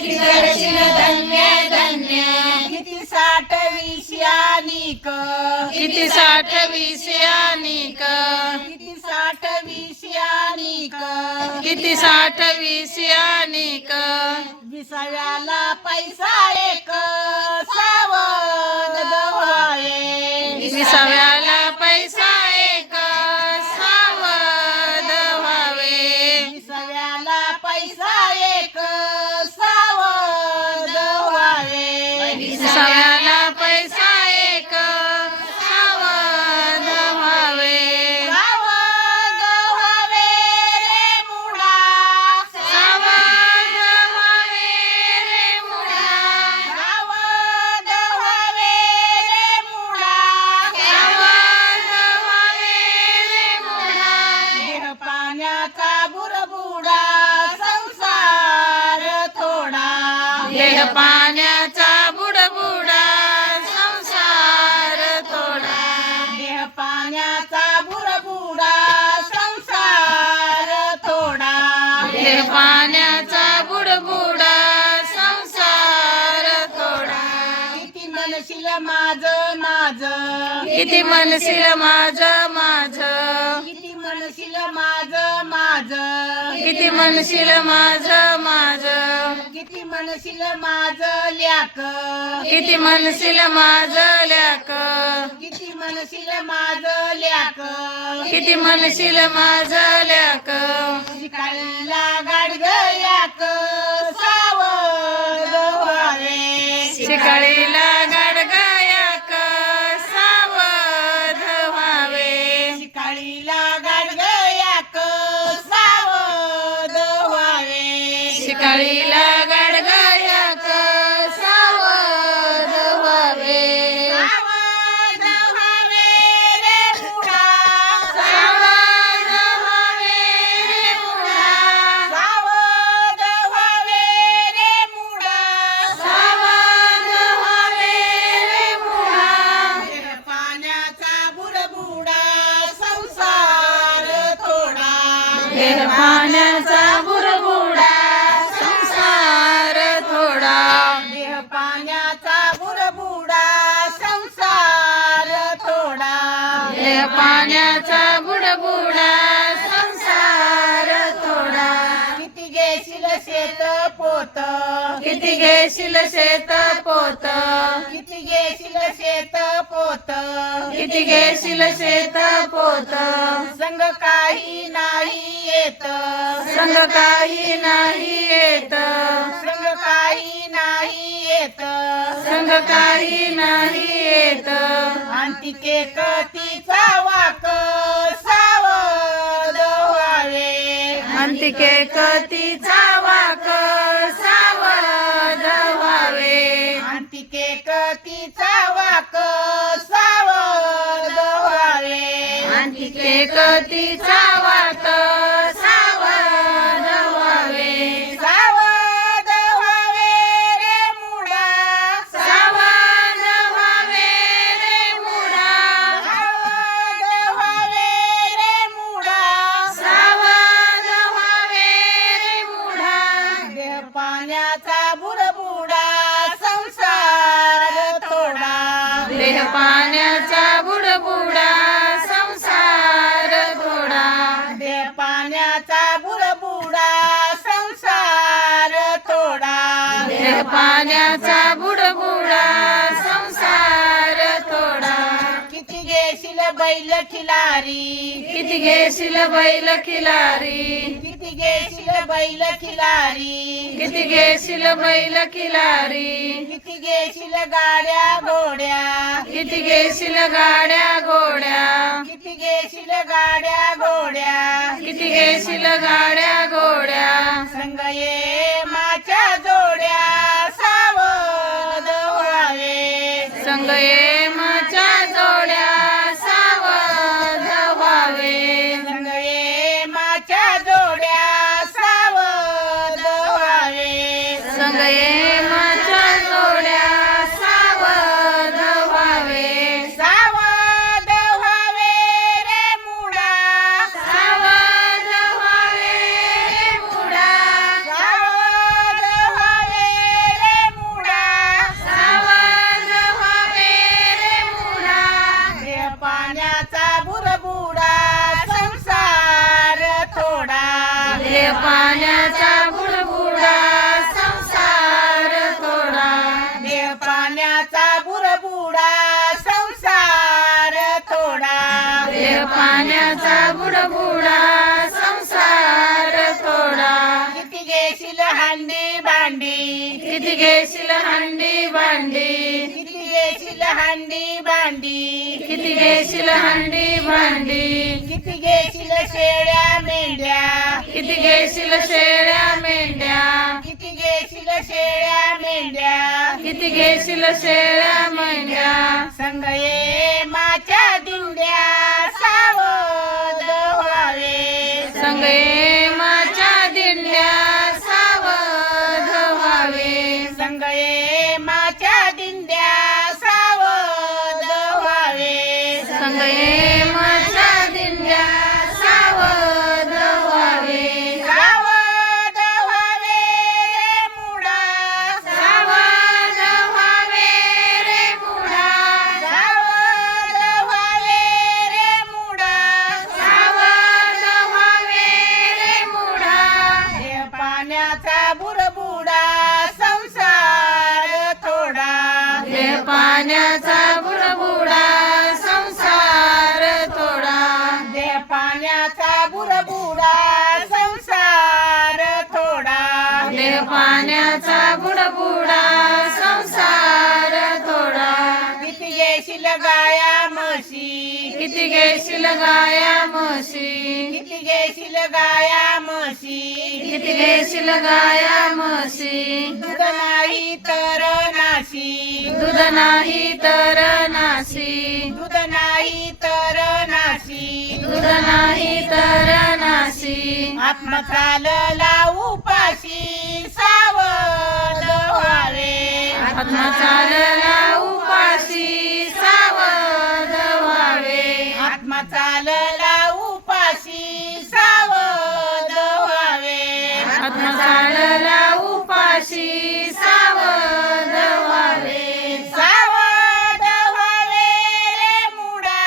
किती करशील धन्य धन्य किती 60-20 यानिक किती 60-20 यानिक किती 60-20 यानिक किती 60-20 यानिक 20व्याला पैसा एक सावध व्हावे 20व्याला पैसा एक सावध व्हावे 20व्याला पैसा एक सावध व्हावे 20व्याला पैसा एक सावध व्हावे सावध व्हावे रे मुडा सावध व्हावे रे मुडा सावध व्हावे रे मुडा सावध व्हावे रे मुडा देह पाण्याचा बुरबुडा संसार थोडा देह पाण्याचा बुडबुडा संसार थोडा देह पाण्याचा बुरबुडा संसार थोडा देह पाण्याचा बुडबुडा संसार थोडा किती म्हणशील माझं माझं किती म्हणशील माझं माझं किती म्हणशील माझं माझं किती म्हणशील माझं माझं किती म्हणशील माझं ल्याक किती म्हणशील माझं ल्याक किती म्हणशील माझं ल्याक किती म्हणशील माझं ल्याक शिकारीला गाडग याक सावध व्हावे शिकाळीला गाडगायक सावध व्हावे शिकारीला गाडग याक सावध व्हावे शिकाळीला गाडगायक सावध व्हावे सावध व्हावे रे मुडा सावध व्हावे रे मुडा सावध व्हावे रे मुडा सावध व्हावे रे मुडा देह पाण्याचा बुरबुडा संसार थोडा देह पाण्याचा बुडबुडा संसार थोडा देह पाण्याचा बुरबुडा संसार थोडा देह पाण्याचा बुडबुडा संसार थोडा किती घेशील शेत पोत किती घेशील शेत पोत किती घेशील शेत पोत किती घेशील शेत पोत संग काही नाही येत संग काही नाही येत संग काही नाही येत संग काही नाही येत अंतिके कतीचा वाक सावध व्हावे अंतिके कतीचा वाक सावध व्हावे अंतिके कतीचा वाक सावध व्हावे अंतिके कतीचा वाक सावध व्हावे सावध व्हावे रे मुडा सावध व्हावे रे मुडा सावध व्हावे रे मुडा सावध व्हावे रे मुडा देह पाण्याचा बुडबुडा संसार थोडा देह पाण्याचा बुडबुडा संसार थोडा देह पाण्याचा बुडबुडा संसार थोडा देह पाण्याचा बुडबुडा संसार थोडा किती घेशील बैल खिलारी किती घेशील बैल खिलारी किती घेशील बैल खिलारी किती घेशील बैल खिलारी किती घेशील गाड्या घोड्या किती घेशील गाड्या घोड्या किती घेशील गाड्या घोड्या किती घेशील गाड्या घोड्या संग ये माझ्या जोड्या सावध व्हावे संग ये माझ्या जोड्या सावध व्हावे संग ये माझ्या जोड्या सावध व्हावे संग ये माझ्या जोड्या सावध व्हावे सावध व्हावे रे मुडा सावध व्हावे रे मुडा सावध हंडी भांडी किती घेशील हंडी भांडी किती घेशील हंडी भांडी किती घेशील हंडी भांडी किती घेशील शेळ्या मेंढ्या किती घेशील शेळ्या मेंढ्या किती घेशील शेळ्या मेंढ्या किती घेशील शेळ्या मेंढ्या संग ये माच्या दिंड्या सावध व्हावे संग ये माच्या दिंड्या सावध व्हावे संग ये माच्या दिंड्या सावध व्हावे संग ये माच्या दिंड्या सावध व्हावे सावध व्हावे रे मुडा सावध व्हावे रे मुडा सावध व्हावे रे मुडा सावध व्हावे रे मुडा हे पाण्याचा बुडबुडा संसार थोडा हे पाण्याचा बुडबुडा संसार थोडा दे पाण्याचा बुडबुडा संसार थोडा हे पाण्याचा बुडबुडा संसार थोडा किती घेशील गाया म्हशी किती घेशील गाया म्हशी किती घेशील गाया म्हशी किती घेशील गाया म्हशी दूध नाही तर नाशी दूध नाही तर नाशी दूध नाही तर नाशी दूध नाही तर नाशी आत्मा चालला उपाशी सावध व्हावे आत्मा चालला उपाशी सावध व्हावे आत्मा चालला उपाशी सावध व्हावे आत्मा चालला उपाशी सावध व्हावे सावध व्हावे रे मुडा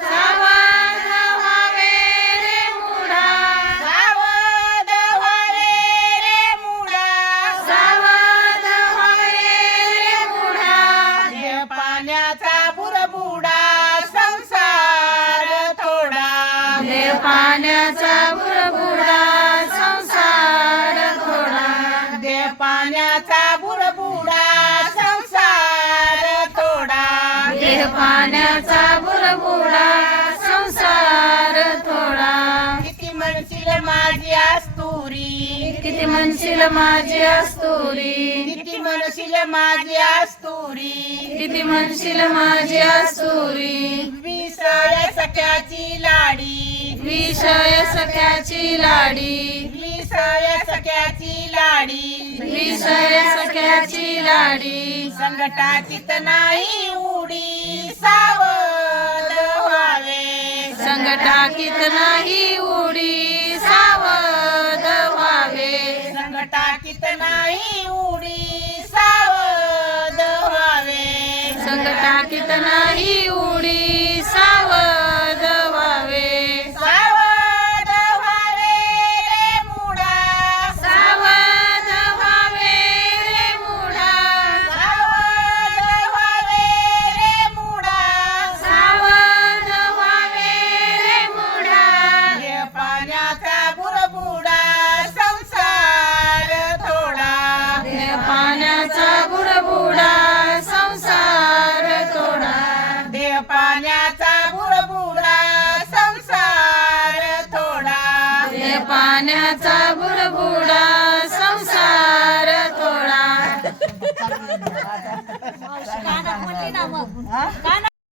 सावध व्हावे रे मुडा सावध व्हावे रे मुडा सावध व्हावे रे मुडा हे पाण्याचा बुडबुडा संसार थोडा हे पाण्याचा बुडबुडा संसार थोडा दे पाण्याचा बुडबुडा संसार थोडा हे पाण्याचा बुडबुडा संसार थोडा किती म्हणशील माझी अस्तुरी किती म्हणशील माझी अस्तुरी किती म्हणशील माझी अस्तुरी किती म्हणशील माझी अस्तुरी विसळ सख्याची लाडी विषय सख्याची लाडी विसळ सख्याची लाडी विषय सख्याची लाडी संकटातीत नाही उडी सावध व्हावे संकटाकीत नाही उडी सावध व्हावे संकटातीत नाही उडी सावध व्हावे संकटाकीत नाही उडी सावध व्हावे सावध व्हावे रे मुडा सावध व्हावे रे मुडा सावध व्हावे रे मुडा सावध व्हावे रे मुडा हे पाण्याचा बुडबुडा संसार थोडा हे पाण्याचा बुडबुडा संसार थोडा दे पाण्याचा बुडबुडा संसार थोडा हे पाण्याचा बुडबुडा संसार थोडा